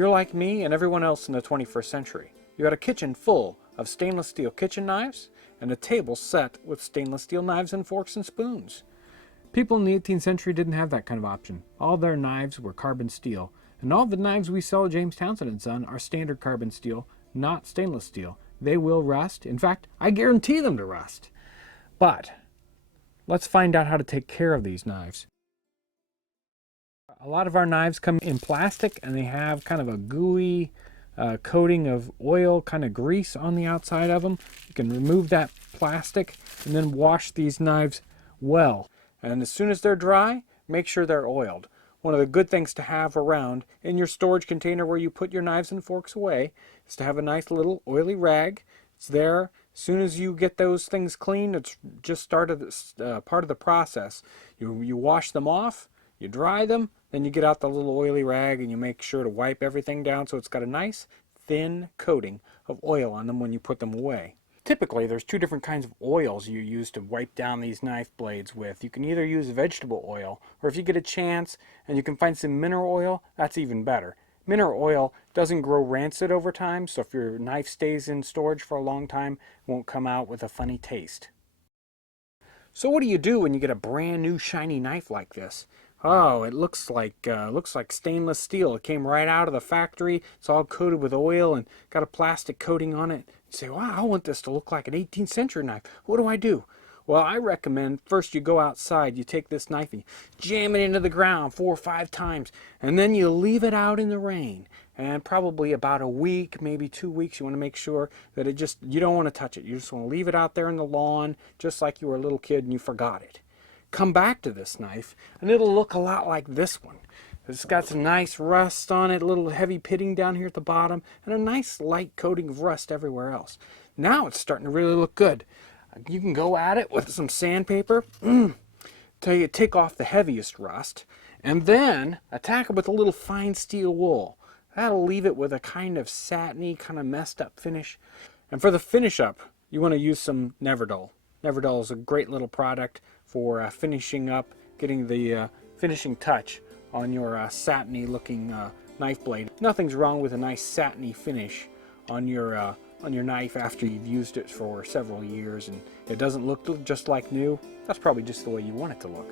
you're like me and everyone else in the 21st century, you got a kitchen full of stainless steel kitchen knives and a table set with stainless steel knives and forks and spoons. People in the 18th century didn't have that kind of option. All their knives were carbon steel, and all the knives we sell at James Townsend and Son are standard carbon steel, not stainless steel. They will rust. In fact, I guarantee them to rust. But let's find out how to take care of these knives. A lot of our knives come in plastic, and they have kind of a gooey coating of oil, kind of grease on the outside of them. You can remove that plastic and then wash these knives well. And as soon as they're dry, make sure they're oiled. One of the good things to have around in your storage container where you put your knives and forks away is to have a nice little oily rag. It's there. As soon as you get those things clean, it's just started part of the process. You wash them off, you dry them, then you get out the little oily rag and you make sure to wipe everything down so it's got a nice thin coating of oil on them when you put them away. Typically, there's two different kinds of oils you use to wipe down these knife blades with. You can either use vegetable oil, or if you get a chance and you can find some mineral oil, that's even better. Mineral oil doesn't grow rancid over time, so if your knife stays in storage for a long time, it won't come out with a funny taste. So what do you do when you get a brand new shiny knife like this? Oh, it looks like stainless steel. It came right out of the factory. It's all coated with oil and got a plastic coating on it. You say, wow, I want this to look like an 18th century knife. What do I do? Well, I recommend first you go outside, you take this knife and you jam it into the ground 4 or 5 times, and then you leave it out in the rain. And probably about a week, maybe 2 weeks, you want to make sure that you don't want to touch it. You just want to leave it out there in the lawn, just like you were a little kid and you forgot it. Come back to this knife and it'll look a lot like this one. It's got some nice rust on it, a little heavy pitting down here at the bottom, and a nice light coating of rust everywhere else. Now it's starting to really look good. You can go at it with some sandpaper till you take off the heaviest rust, and then attack it with a little fine steel wool. That'll leave it with a kind of satiny, kind of messed up finish. And for the finish up, you want to use some Neverdull. Neverdull is a great little product for finishing up, getting the finishing touch on your satiny looking knife blade. Nothing's wrong with a nice satiny finish on your knife after you've used it for several years and it doesn't look just like new. That's probably just the way you want it to look.